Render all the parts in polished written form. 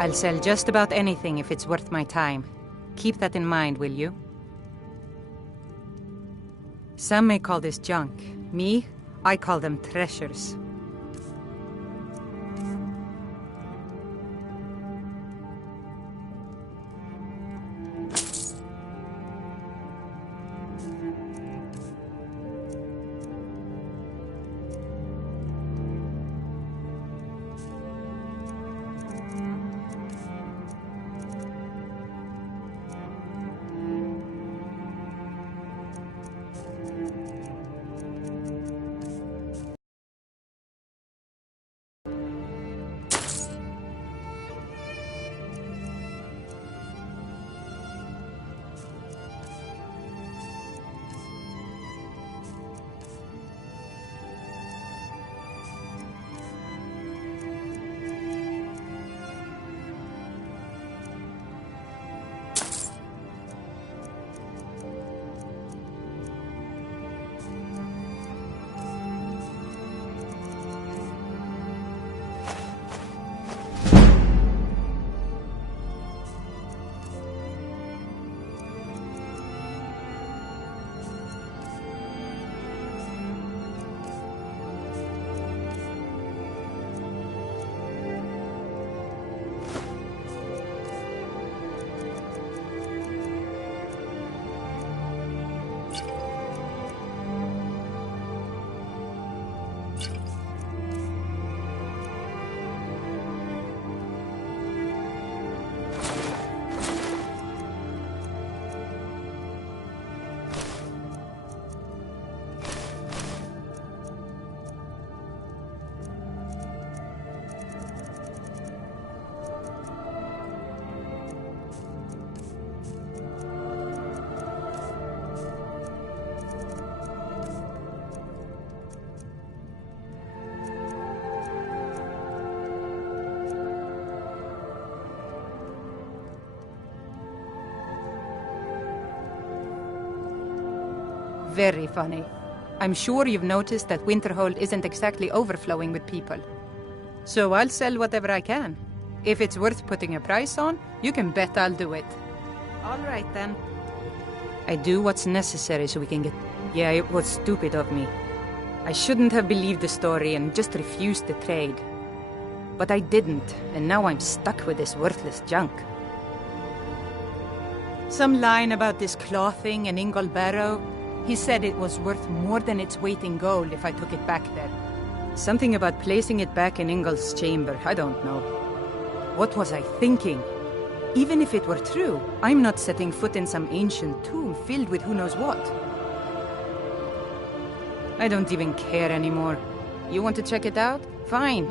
I'll sell just about anything if it's worth my time. Keep that in mind, will you? Some may call this junk. Me, I call them treasures. Very funny. I'm sure you've noticed that Winterhold isn't exactly overflowing with people. So I'll sell whatever I can. If it's worth putting a price on, you can bet I'll do it. All right, then. I do what's necessary so we can get... Yeah, it was stupid of me. I shouldn't have believed the story and just refused the trade. But I didn't, and now I'm stuck with this worthless junk. Some line about this clothing and Ingol Barrow. He said it was worth more than its weight in gold if I took it back there. Something about placing it back in Ingol's chamber, I don't know. What was I thinking? Even if it were true, I'm not setting foot in some ancient tomb filled with who knows what. I don't even care anymore. You want to check it out? Fine.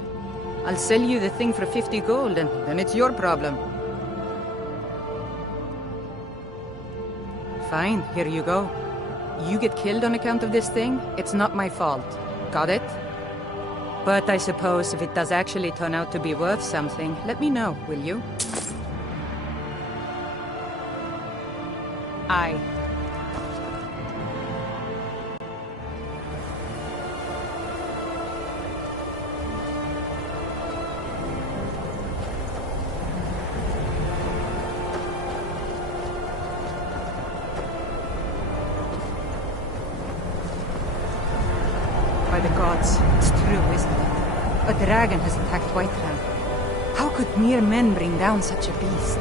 I'll sell you the thing for 50 gold and then it's your problem. Fine, here you go. You get killed on account of this thing, it's not my fault. Got it? But I suppose if it does actually turn out to be worth something, let me know, will you? Aye. By the gods, it's true, isn't it? A dragon has attacked Whiterun. How could mere men bring down such a beast?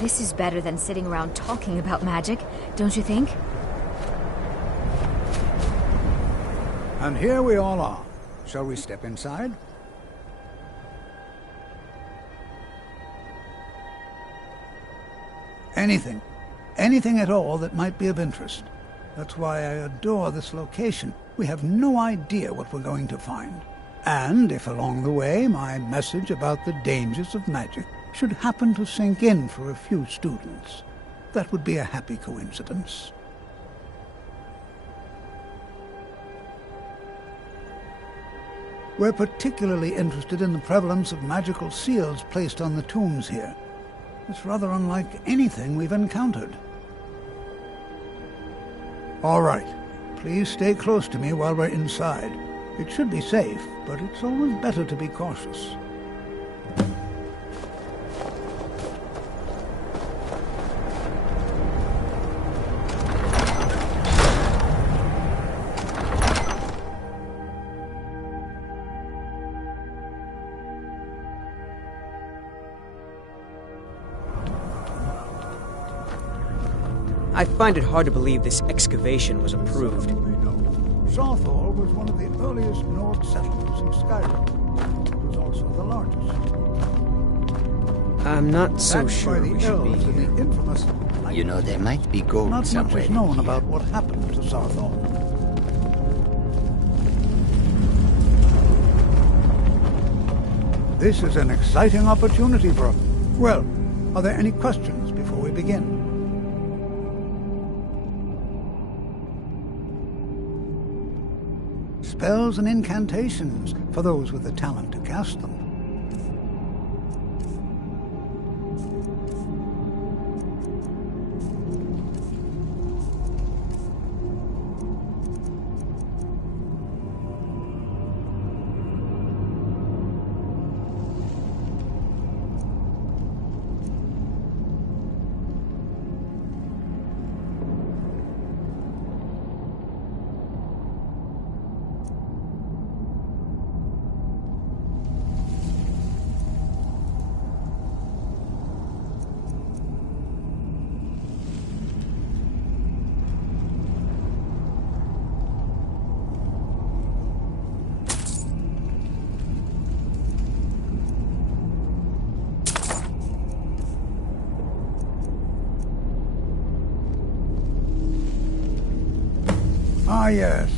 This is better than sitting around talking about magic, don't you think? And here we all are. Shall we step inside? Anything. Anything at all that might be of interest. That's why I adore this location. We have no idea what we're going to find. And if along the way my message about the dangers of magic should happen to sink in for a few students, that would be a happy coincidence. We're particularly interested in the prevalence of magical seals placed on the tombs here. It's rather unlike anything we've encountered. All right. Please stay close to me while we're inside. It should be safe, but it's always better to be cautious. I find it hard to believe this excavation was approved. Southall was one of the earliest Nord settlements in Skyrim. It was also the largest. I'm not so Backed sure by the we should be elves and here. the infamous... You know, there might be gold Not much somewhere is known here. about what happened to Southall. This is an exciting opportunity for us. Well, are there any questions before we begin? Spells and incantations for those with the talent to cast them. Ah, yes.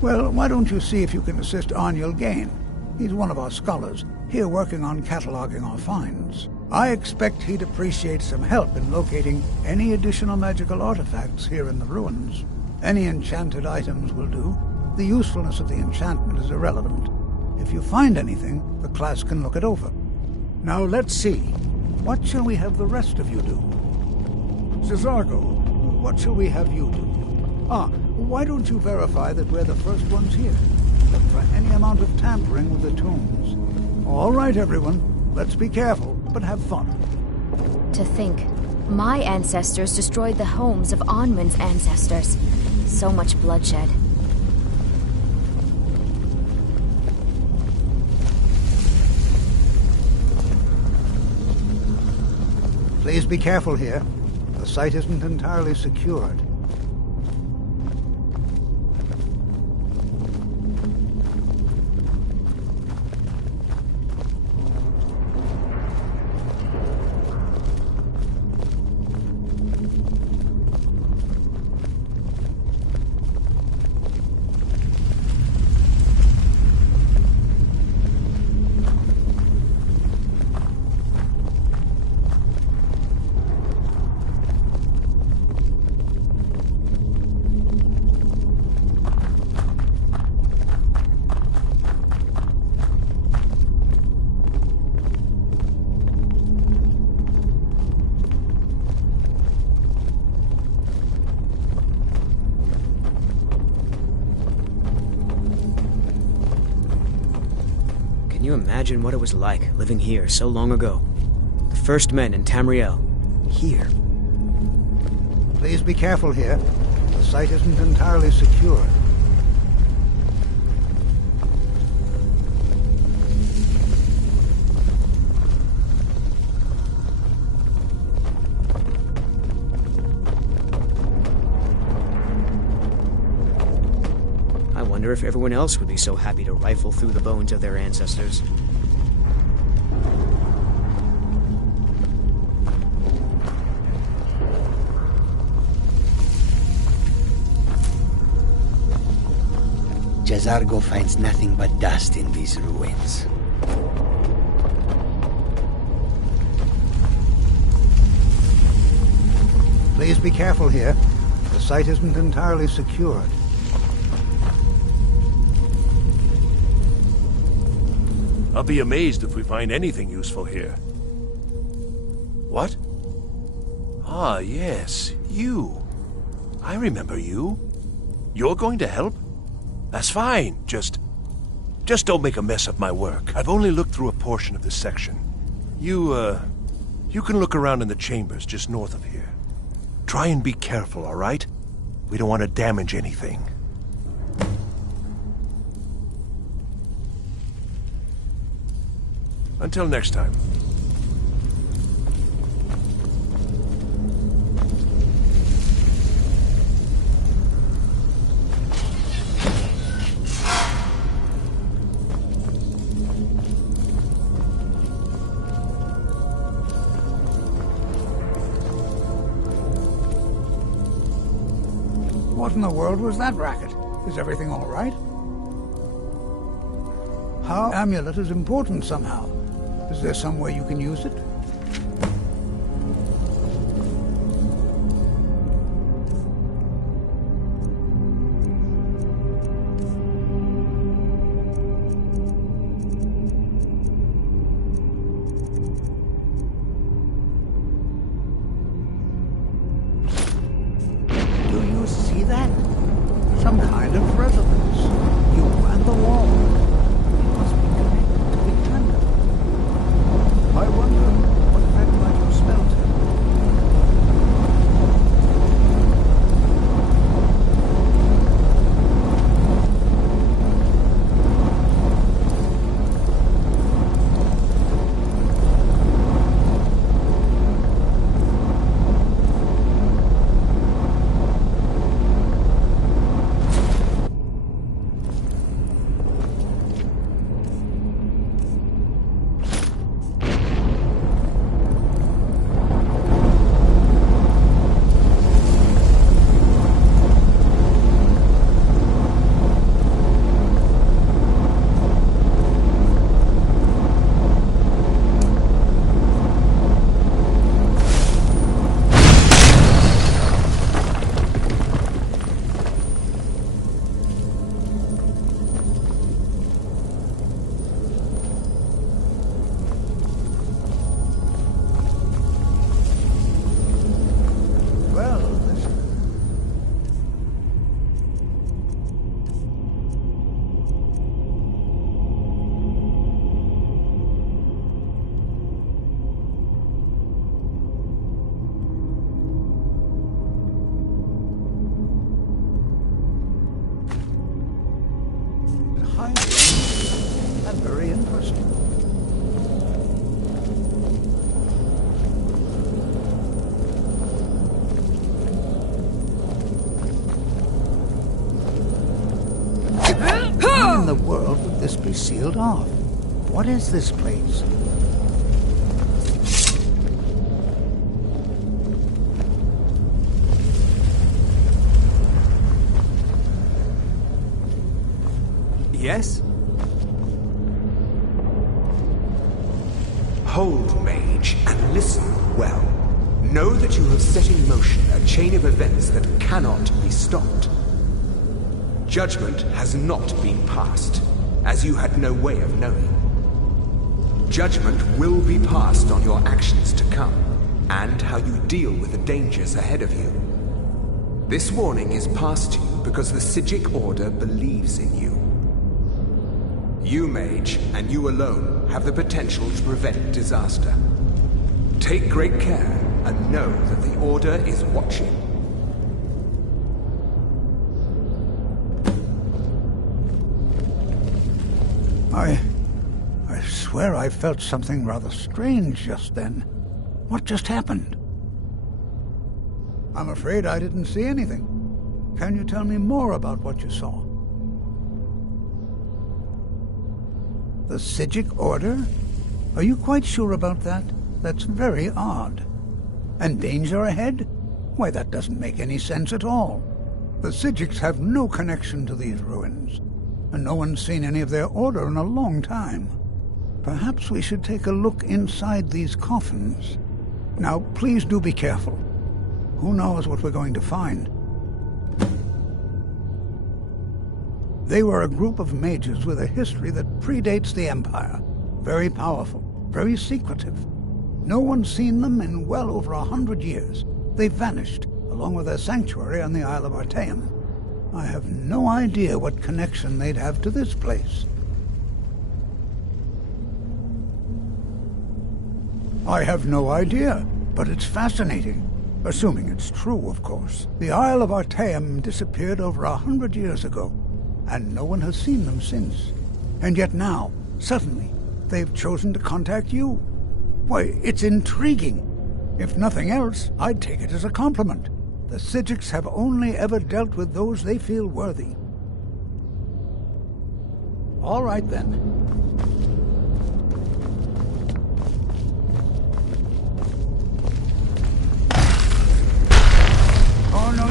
Well, why don't you see if you can assist Arniel Gain? He's one of our scholars, here working on cataloging our finds. I expect he'd appreciate some help in locating any additional magical artifacts here in the ruins. Any enchanted items will do. The usefulness of the enchantment is irrelevant. If you find anything, the class can look it over. Now let's see. What shall we have the rest of you do? Cesargo, what shall we have you do? Why don't you verify that we're the first ones here? Look for any amount of tampering with the tombs. All right, everyone. Let's be careful, but have fun. To think, my ancestors destroyed the homes of Onwin's ancestors. So much bloodshed. Please be careful here. The site isn't entirely secured. Can you imagine what it was like living here so long ago? The first men in Tamriel. Here. Please be careful here. The site isn't entirely secured. if everyone else would be so happy to rifle through the bones of their ancestors. Jazargo finds nothing but dust in these ruins. Please be careful here. The site isn't entirely secured. I'll be amazed if we find anything useful here. What? Ah, yes, you. I remember you. You're going to help? That's fine. Just don't make a mess of my work. I've only looked through a portion of this section. You can look around in the chambers just north of here. Try and be careful, all right? We don't want to damage anything. Until next time. What in the world was that racket? Is everything all right? Our amulet is important somehow. Is there some way you can use it? Do you see that? Some kind of resonance. You and the wall. It must be connected to the thunder. I wonder what effect might have smelt it. And very interesting. How in the world would this be sealed off? What is this place? Yes? Hold, mage, and listen well. Know that you have set in motion a chain of events that cannot be stopped. Judgment has not been passed, as you had no way of knowing. Judgment will be passed on your actions to come, and how you deal with the dangers ahead of you. This warning is passed to you because the Psijic Order believes in you. You, mage, and you alone, have the potential to prevent disaster. Take great care, and know that the Order is watching. I swear I felt something rather strange just then. What just happened? I'm afraid I didn't see anything. Can you tell me more about what you saw? The Psijic Order? Are you quite sure about that? That's very odd. And danger ahead? Why, that doesn't make any sense at all. The Psijics have no connection to these ruins, and no one's seen any of their order in a long time. Perhaps we should take a look inside these coffins. Now, please do be careful. Who knows what we're going to find? They were a group of mages with a history that predates the Empire. Very powerful, very secretive. No one's seen them in well over 100 years. They've vanished, along with their sanctuary on the Isle of Artaeum. I have no idea what connection they'd have to this place. I have no idea, but it's fascinating. Assuming it's true, of course. The Isle of Artaeum disappeared over 100 years ago, and no one has seen them since. And yet now, suddenly, they've chosen to contact you. Why, it's intriguing. If nothing else, I'd take it as a compliment. The Psijics have only ever dealt with those they feel worthy. All right, then. Oh, no,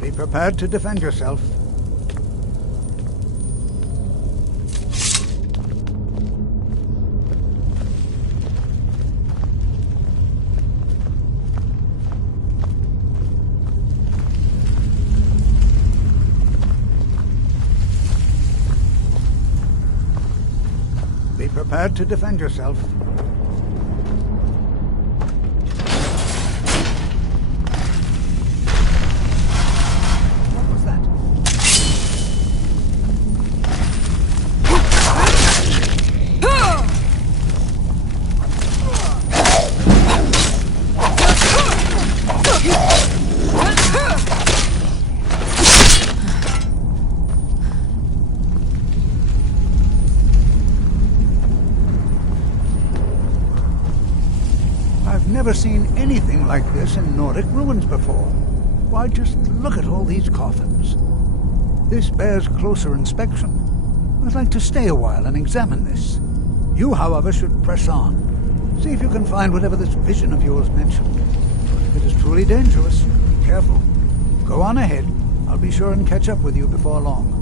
Be prepared to defend yourself. Be prepared to defend yourself. What was that? I've never seen anything like this in Nordic ruins before. Why, just look at all these coffins. This bears closer inspection. I'd like to stay a while and examine this. You, however, should press on. See if you can find whatever this vision of yours mentioned. If it is truly dangerous, be careful. Go on ahead. I'll be sure and catch up with you before long.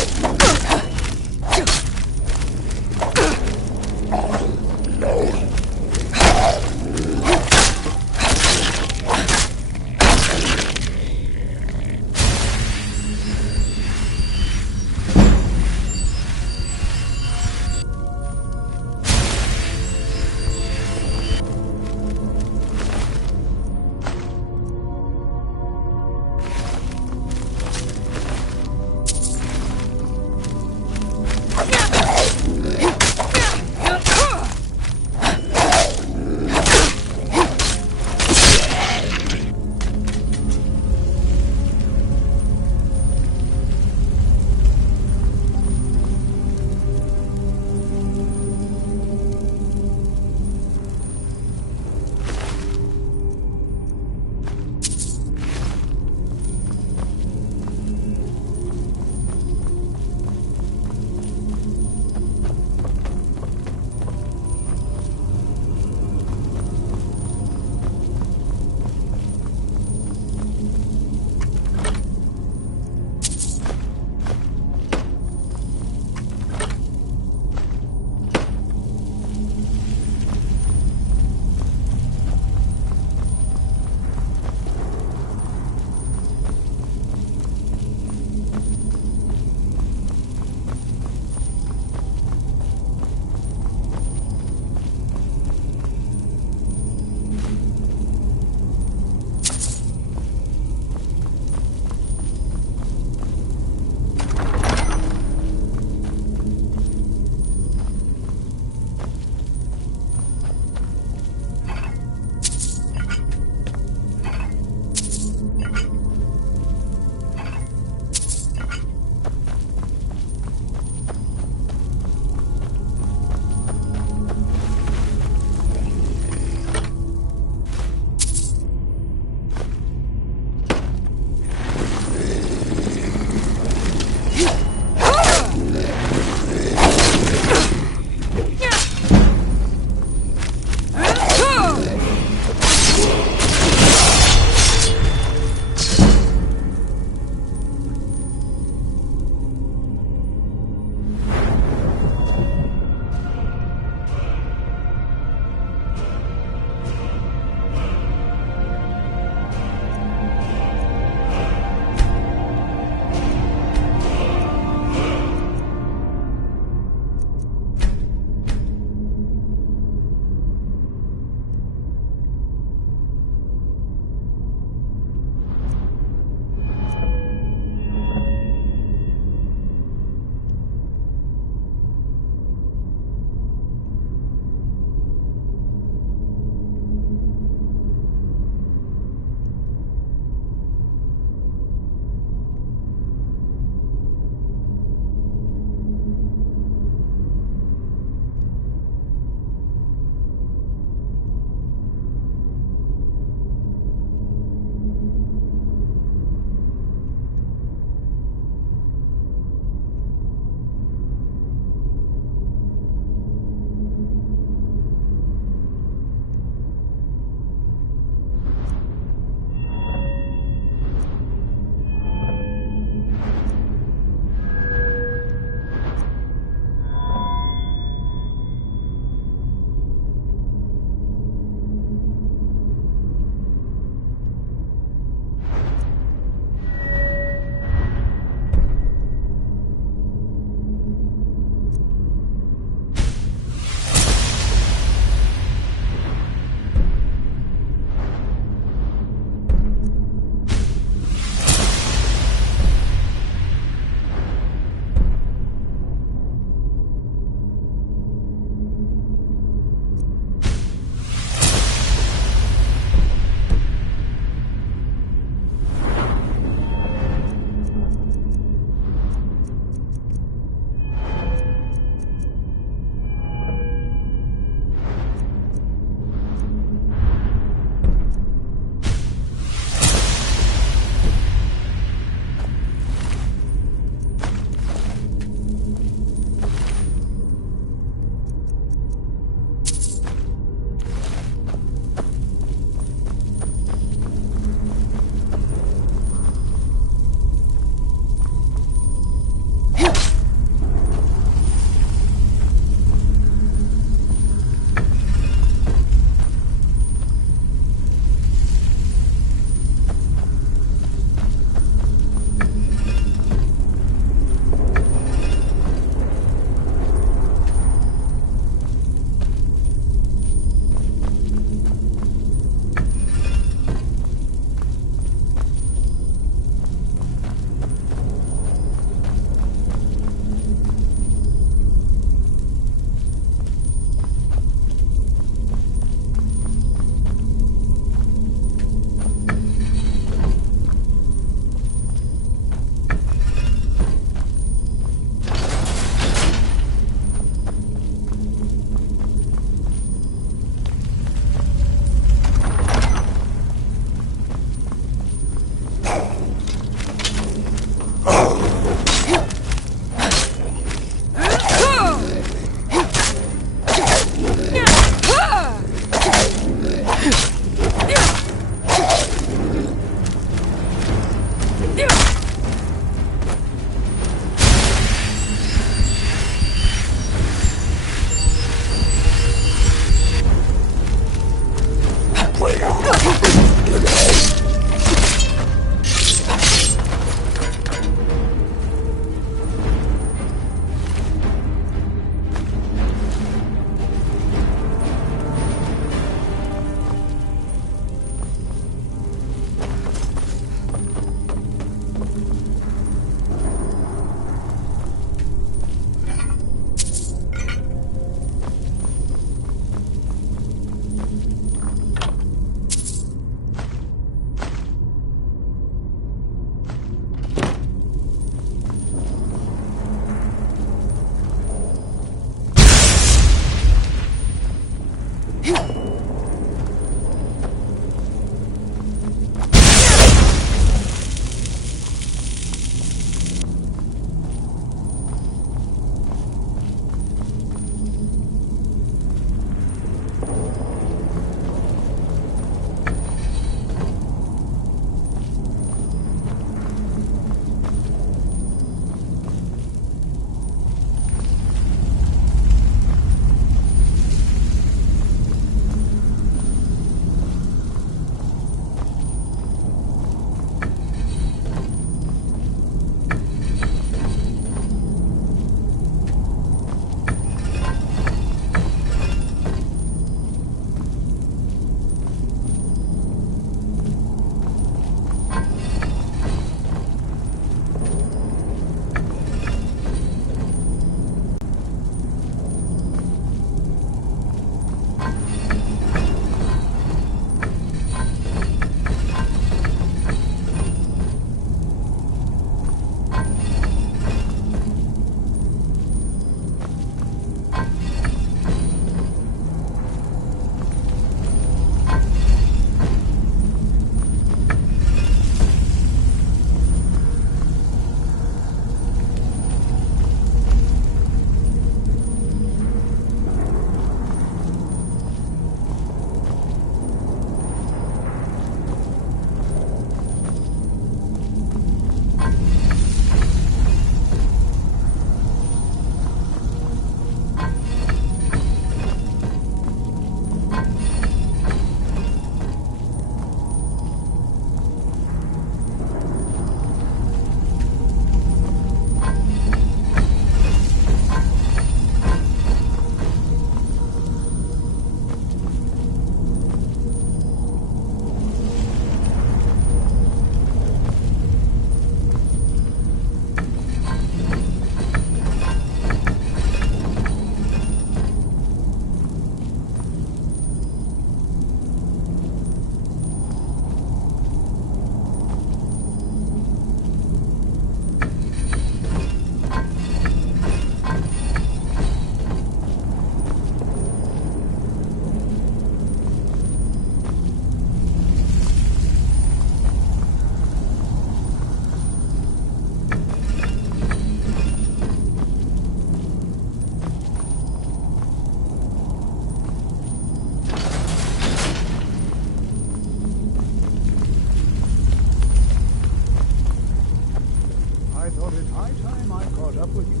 up with you.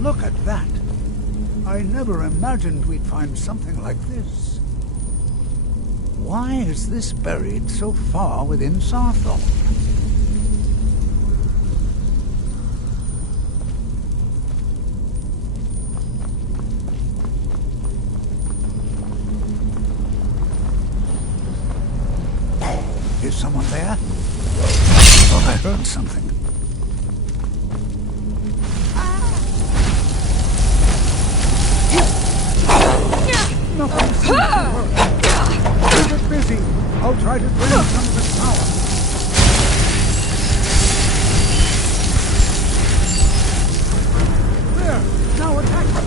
Look at that! I never imagined we'd find something like this. Why is this buried so far within Sarthor? Is someone there? Thought I heard something. Nothing seems to work. Keep it busy. I'll try to drain some of the power. There! Now attack them!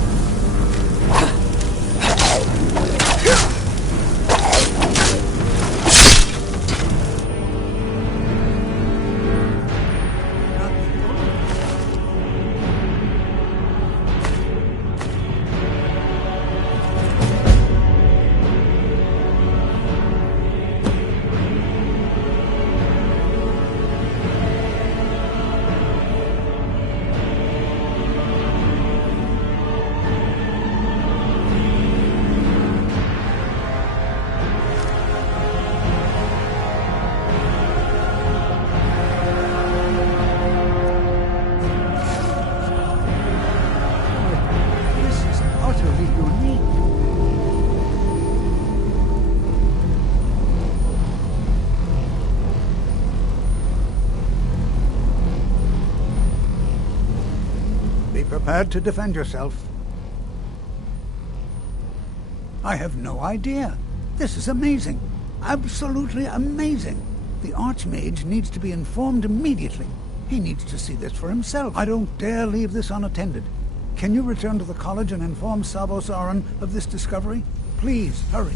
Prepared to defend yourself. I have no idea. This is amazing. Absolutely amazing. The Archmage needs to be informed immediately. He needs to see this for himself. I don't dare leave this unattended. Can you return to the college and inform Savos Aran of this discovery? Please, hurry.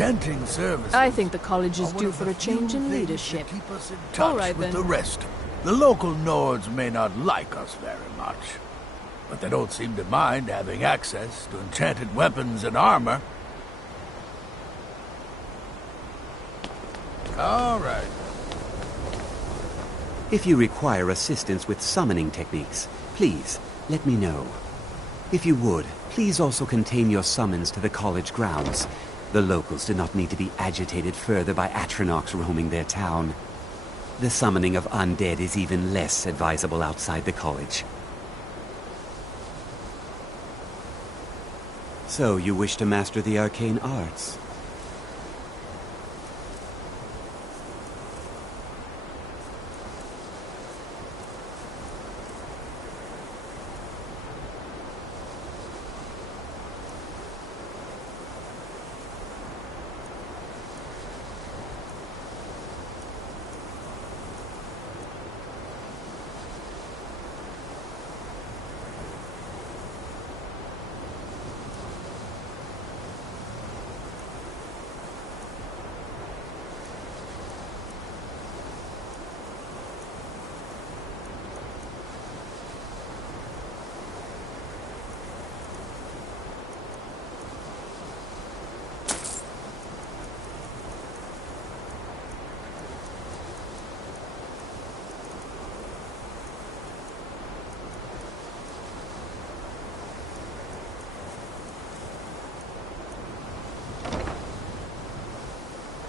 enchanting services. I think the college is are one due of for the a change few in things leadership. that keep us in All touch right, with then. the rest. The local Nords may not like us very much, but they don't seem to mind having access to enchanted weapons and armor. All right. If you require assistance with summoning techniques, please let me know. If you would, please also contain your summons to the college grounds. The locals do not need to be agitated further by Atronachs roaming their town. The summoning of undead is even less advisable outside the college. So, you wish to master the arcane arts?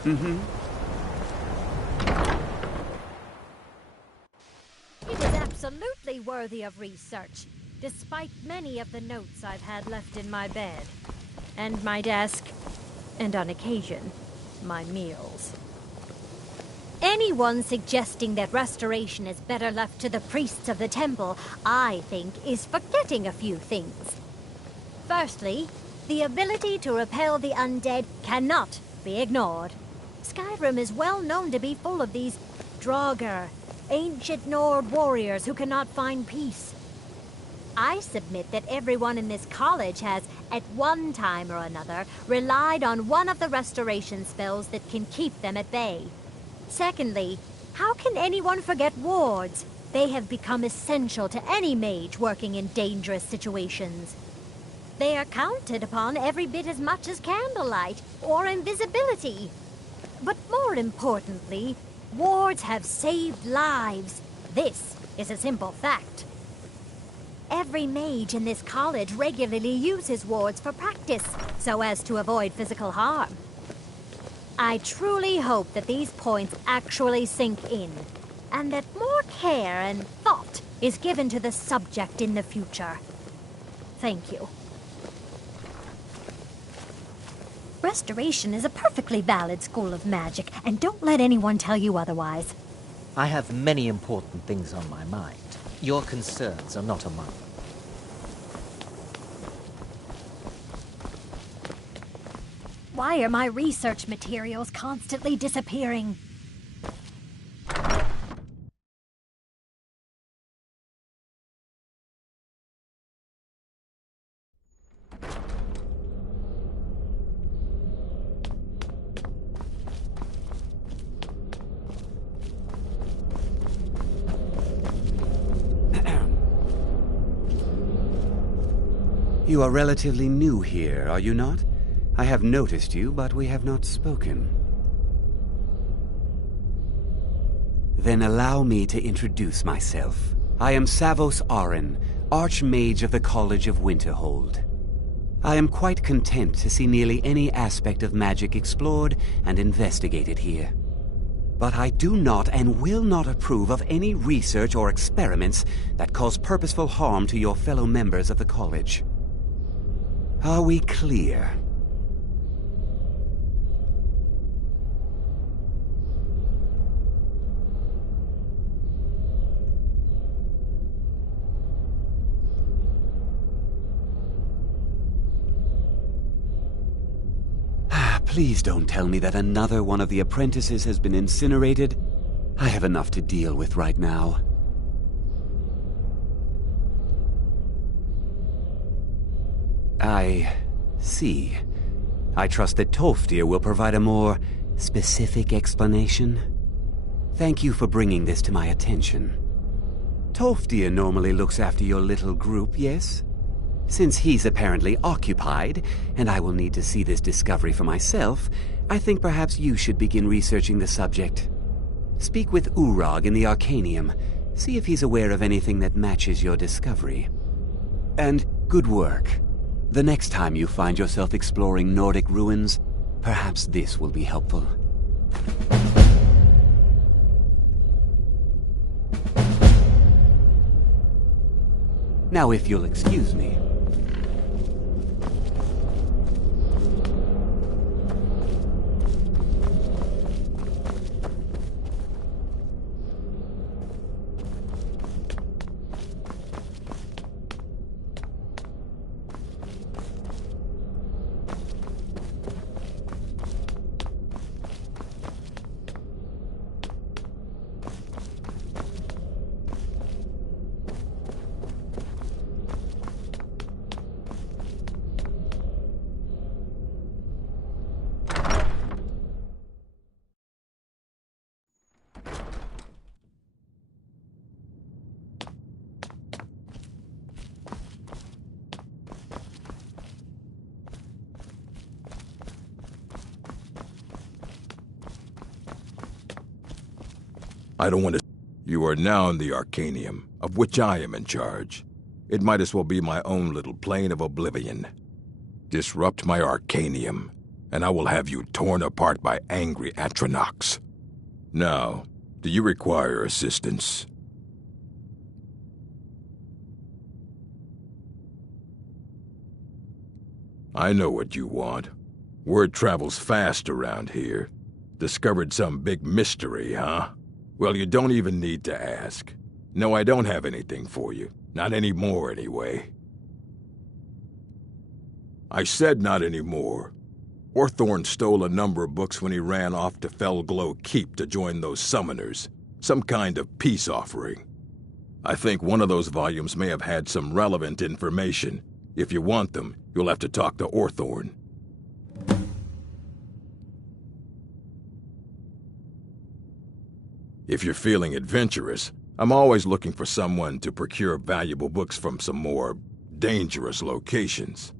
It is absolutely worthy of research, despite many of the notes I've had left in my bed, and my desk, and on occasion, my meals. Anyone suggesting that restoration is better left to the priests of the temple, I think, is forgetting a few things. Firstly, the ability to repel the undead cannot be ignored. Skyrim is well known to be full of these Draugr, ancient Nord warriors who cannot find peace. I submit that everyone in this college has, at one time or another, relied on one of the restoration spells that can keep them at bay. Secondly, how can anyone forget wards? They have become essential to any mage working in dangerous situations. They are counted upon every bit as much as candlelight or invisibility. But more importantly, wards have saved lives. This is a simple fact. Every mage in this college regularly uses wards for practice, so as to avoid physical harm. I truly hope that these points actually sink in, and that more care and thought is given to the subject in the future. Thank you. Restoration is a perfectly valid school of magic, and don't let anyone tell you otherwise. I have many important things on my mind. Your concerns are not among them. Why are my research materials constantly disappearing? You are relatively new here, are you not? I have noticed you, but we have not spoken. Then allow me to introduce myself. I am Savos Aren, Archmage of the College of Winterhold. I am quite content to see nearly any aspect of magic explored and investigated here. But I do not and will not approve of any research or experiments that cause purposeful harm to your fellow members of the college. Are we clear? Please don't tell me that another one of the apprentices has been incinerated. I have enough to deal with right now. I see. I trust that Tolfdir will provide a more specific explanation. Thank you for bringing this to my attention. Tolfdir normally looks after your little group, yes? Since he's apparently occupied, and I will need to see this discovery for myself, I think perhaps you should begin researching the subject. Speak with Urag in the Arcanium. See if he's aware of anything that matches your discovery. And good work. The next time you find yourself exploring Nordic ruins, perhaps this will be helpful. Now, if you'll excuse me. I don't want to... You are now in the Arcanium, of which I am in charge. It might as well be my own little plane of oblivion. Disrupt my Arcanium, and I will have you torn apart by angry Atronachs. Now, do you require assistance? I know what you want. Word travels fast around here. Discovered some big mystery, huh? Well, you don't even need to ask. No, I don't have anything for you. Not anymore, anyway. I said not anymore. Orthorn stole a number of books when he ran off to Felglow Keep to join those summoners. Some kind of peace offering. I think one of those volumes may have had some relevant information. If you want them, you'll have to talk to Orthorn. If you're feeling adventurous, I'm always looking for someone to procure valuable books from some more dangerous locations.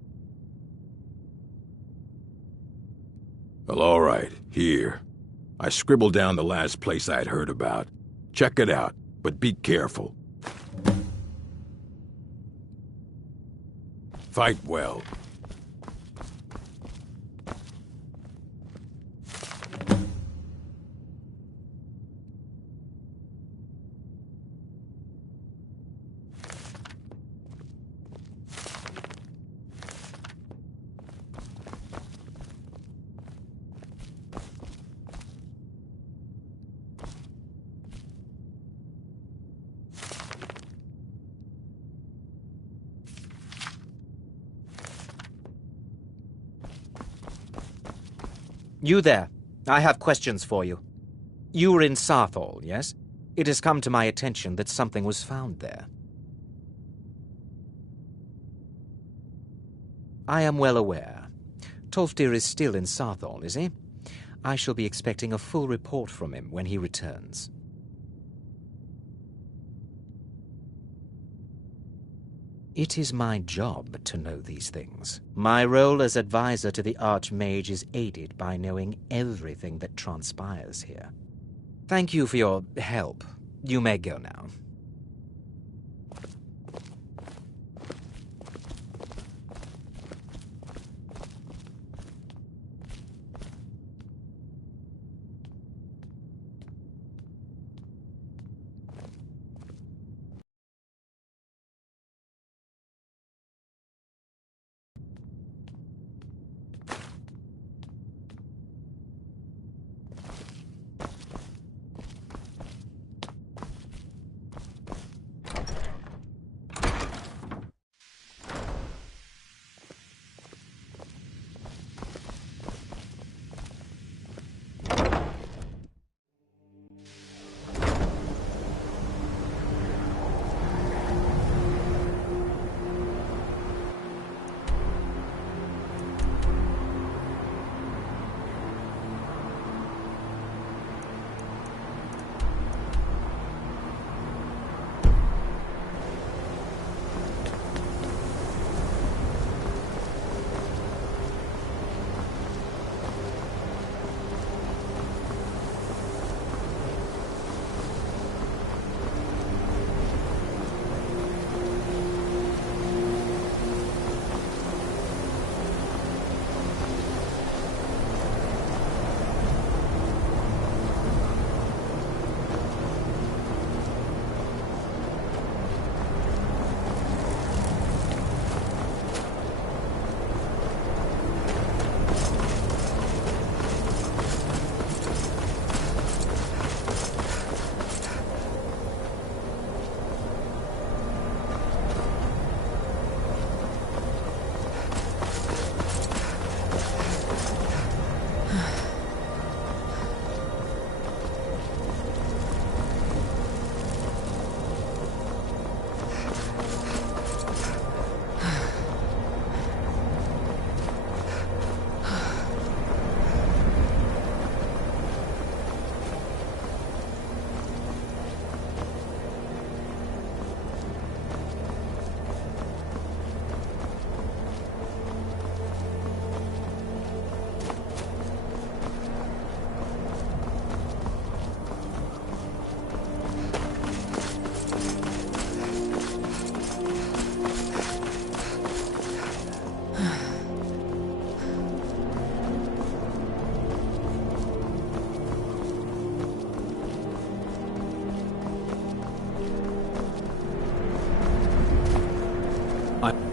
Well, all right, here. I scribbled down the last place I'd heard about. Check it out, but be careful. Fight well. You there. I have questions for you. You were in Sarthal, yes? It has come to my attention that something was found there. I am well aware. Tolfdir is still in Sarthal, is he? I shall be expecting a full report from him when he returns. It is my job to know these things. My role as advisor to the Archmage is aided by knowing everything that transpires here. Thank you for your help. You may go now.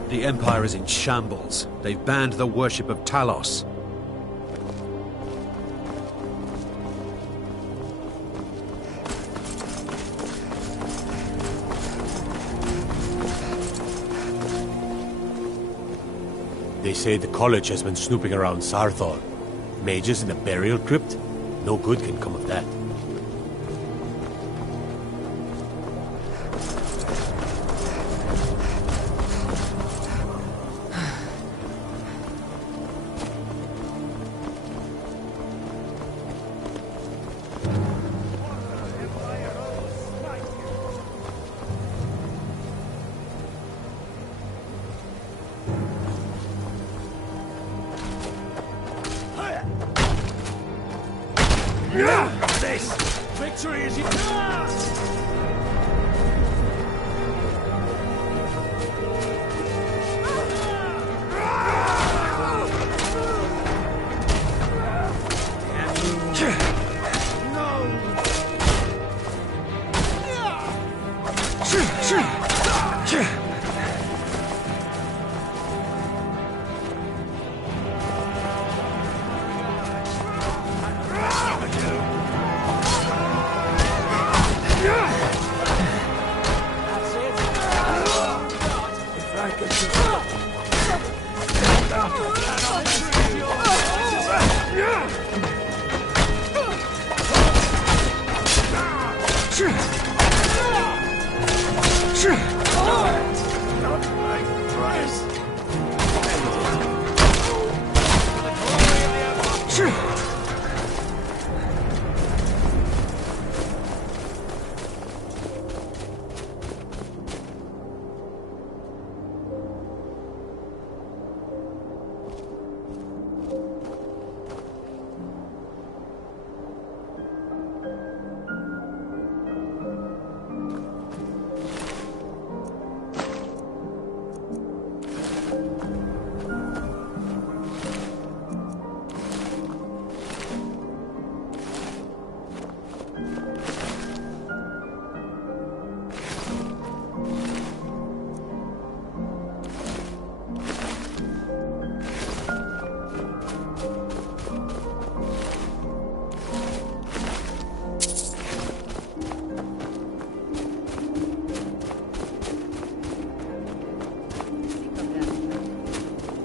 The Empire is in shambles. They've banned the worship of Talos. They say the college has been snooping around Sarthor. Mages in a burial crypt? No good can come of that. This victory is yours!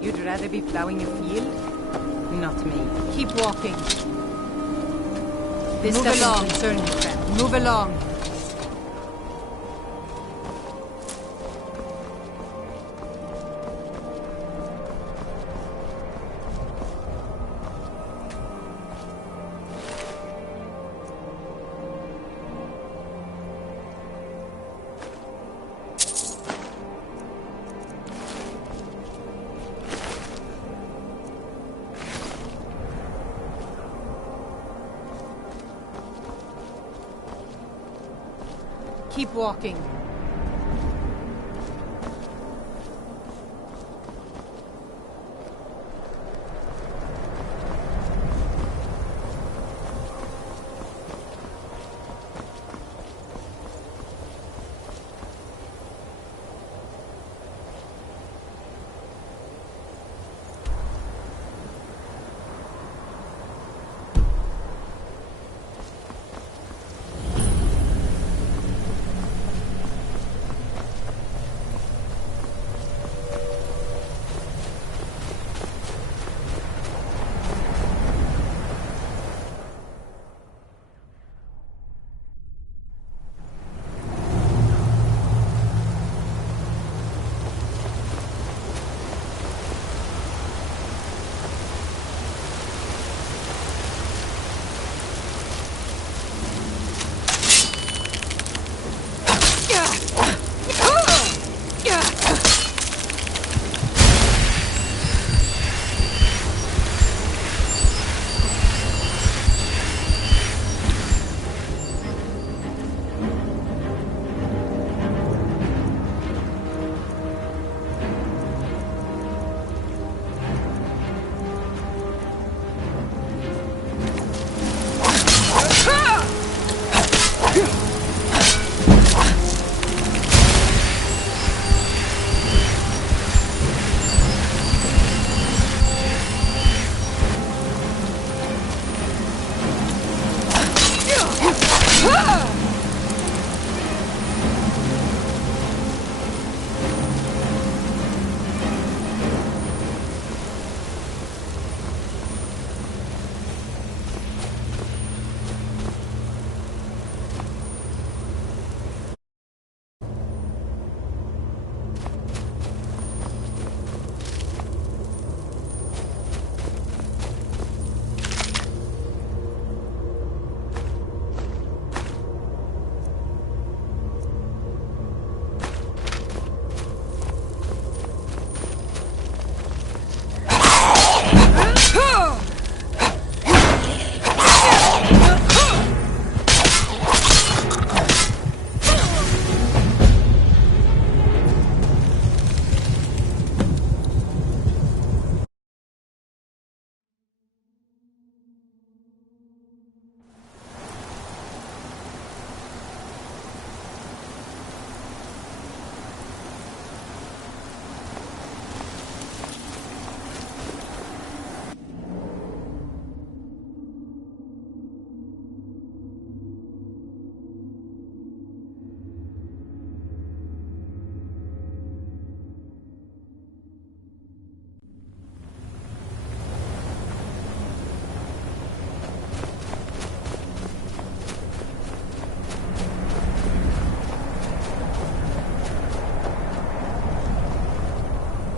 You'd rather be plowing a field? Not me. Keep walking. This doesn't concern you, friend. Move along. Keep walking.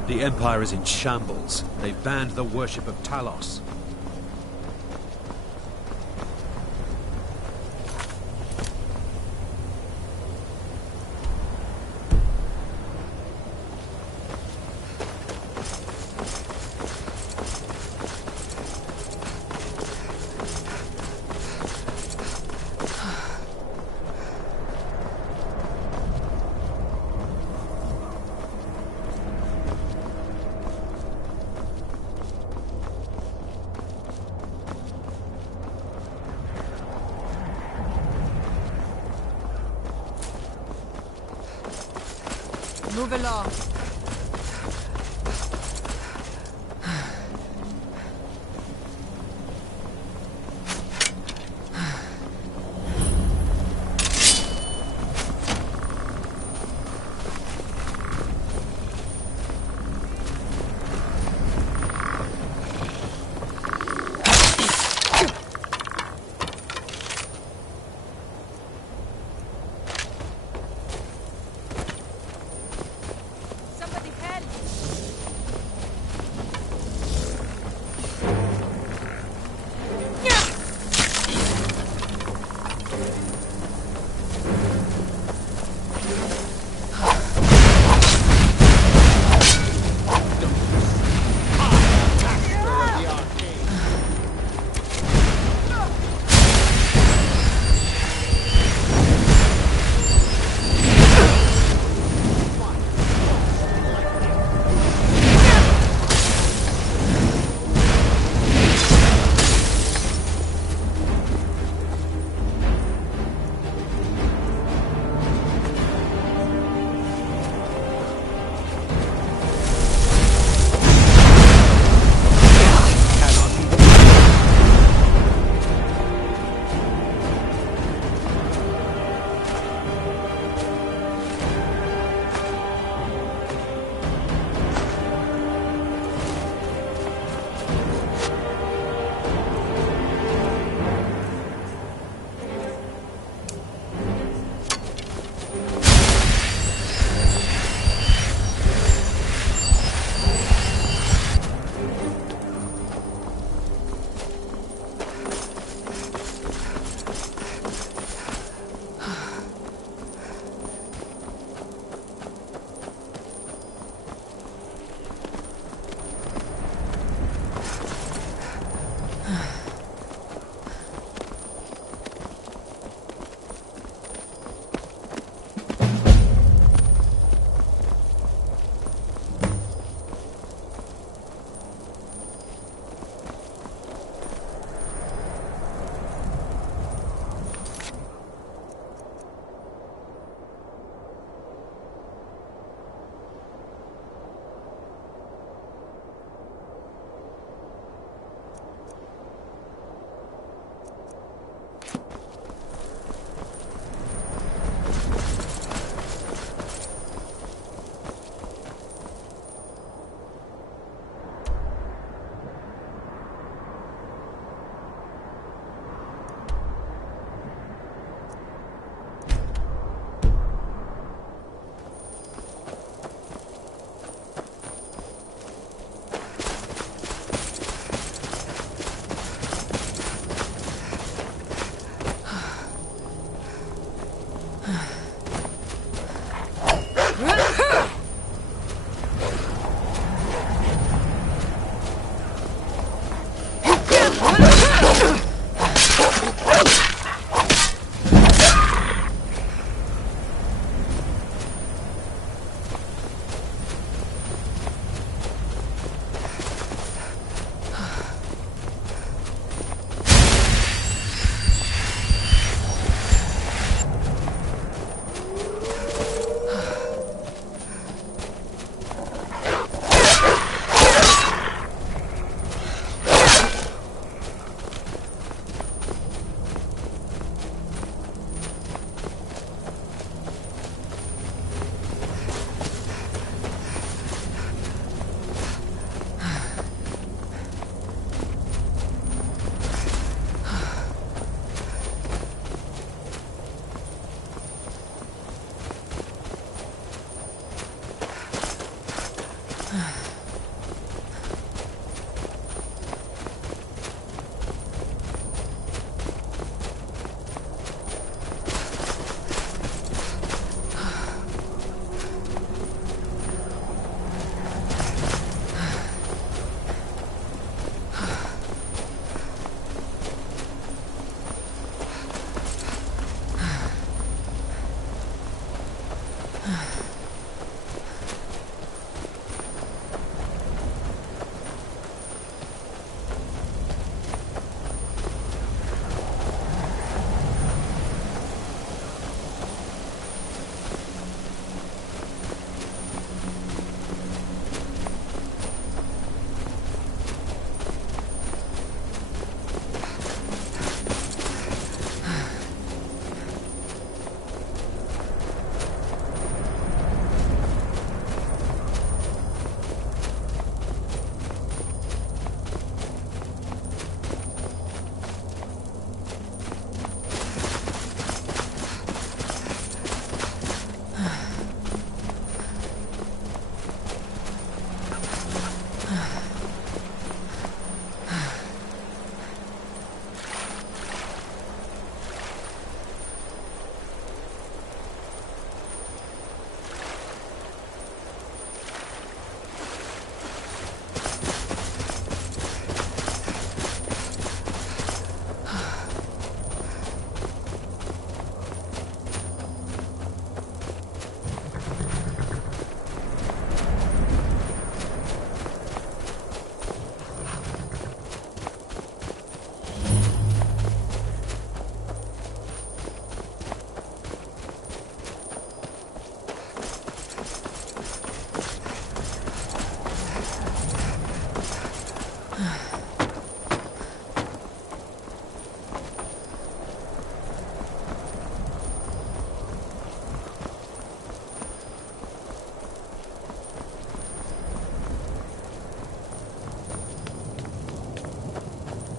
The Empire is in shambles. They've banned the worship of Talos. Move along.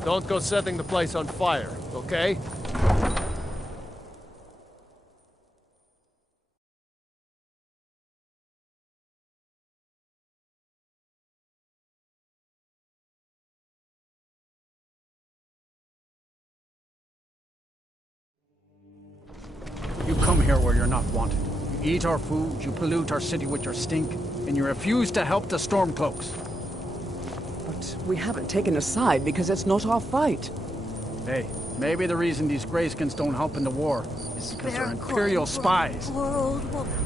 Don't go setting the place on fire, okay? You come here where you're not wanted. You eat our food, you pollute our city with your stink, and you refuse to help the Stormcloaks. But we haven't taken a side because it's not our fight. Hey, maybe the reason these Greyskins don't help in the war is because they're Imperial spies.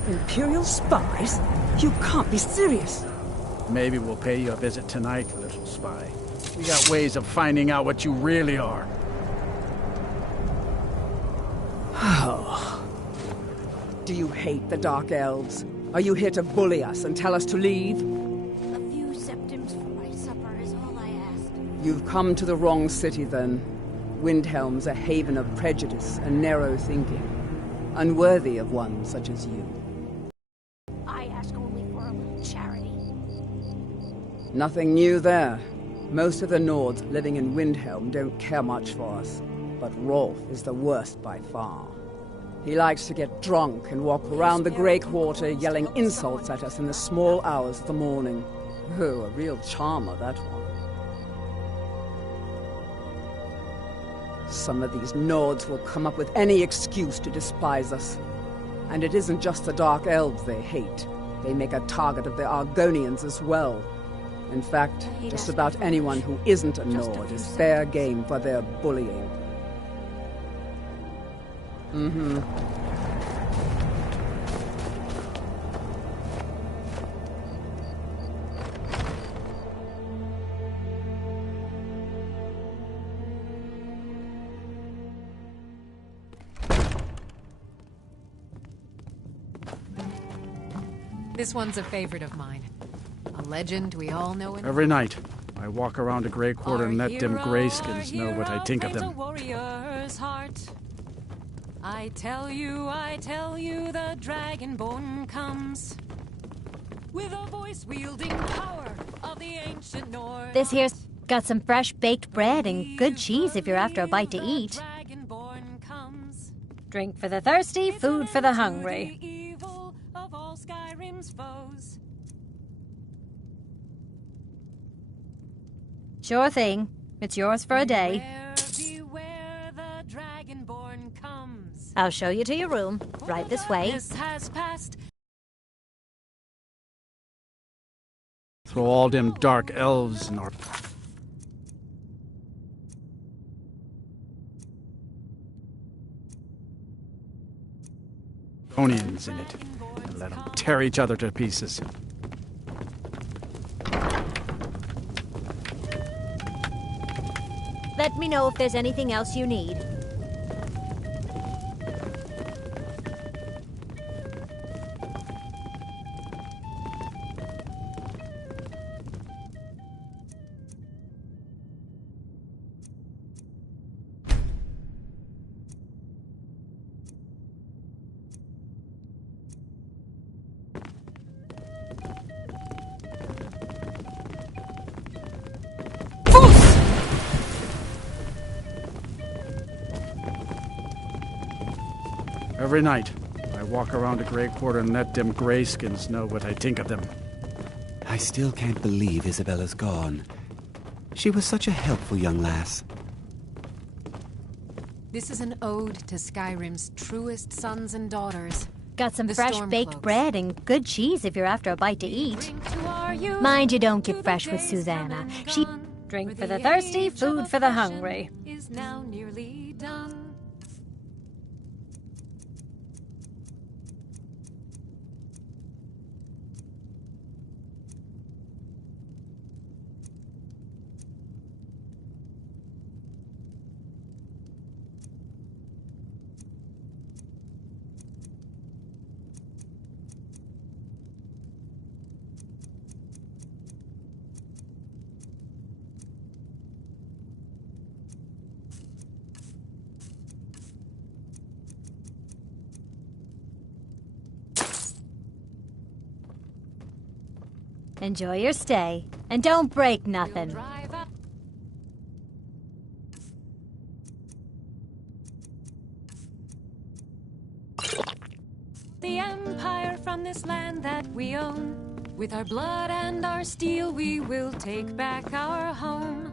Imperial spies? You can't be serious. Maybe we'll pay you a visit tonight, little spy. We got ways of finding out what you really are. Do you hate the Dark Elves? Are you here to bully us and tell us to leave? A few septims for my supper is all I ask. You've come to the wrong city, then. Windhelm's a haven of prejudice and narrow thinking, unworthy of one such as you. I ask only for a little charity. Nothing new there. Most of the Nords living in Windhelm don't care much for us, but Rolf is the worst by far. He likes to get drunk and walk around the Grey Quarter yelling insults at us in the small hours of the morning. Oh, a real charmer, that one. Some of these Nords will come up with any excuse to despise us. And it isn't just the Dark Elves they hate. They make a target of the Argonians as well. In fact, just about anyone who isn't a Nord is fair game for their bullying. This one's a favorite of mine. A legend we all know and Every night, I walk around the Grey Quarter and let them Greyskins know what I think of them. warrior's heart. I tell you, the Dragonborn comes with a voice wielding power of the ancient North. This here's got some fresh baked bread and good cheese if you're after a bite to eat. Drink for the thirsty, food for the hungry. Evil of all Skyrim's foes. Sure thing. It's yours for a day. Beware the Dragonborn comes. I'll show you to your room. Right this way. Has passed. Throw all them Dark Elves in our... Onions in it, and let them tear each other to pieces. Let me know if there's anything else you need. Every night, I walk around the Grey Quarter and let them Greyskins know what I think of them. I still can't believe Isabella's gone. She was such a helpful young lass. This is an ode to Skyrim's truest sons and daughters. Got some The fresh baked Stormcloaks. bread and good cheese if you're after a bite to eat. To our youth, Mind you don't get fresh with Susanna. She drink for the thirsty, food for the hungry. is now nearly done. Enjoy your stay. And don't break nothing. Drive up. the Empire from this land that we own. With our blood and our steel, we will take back our home.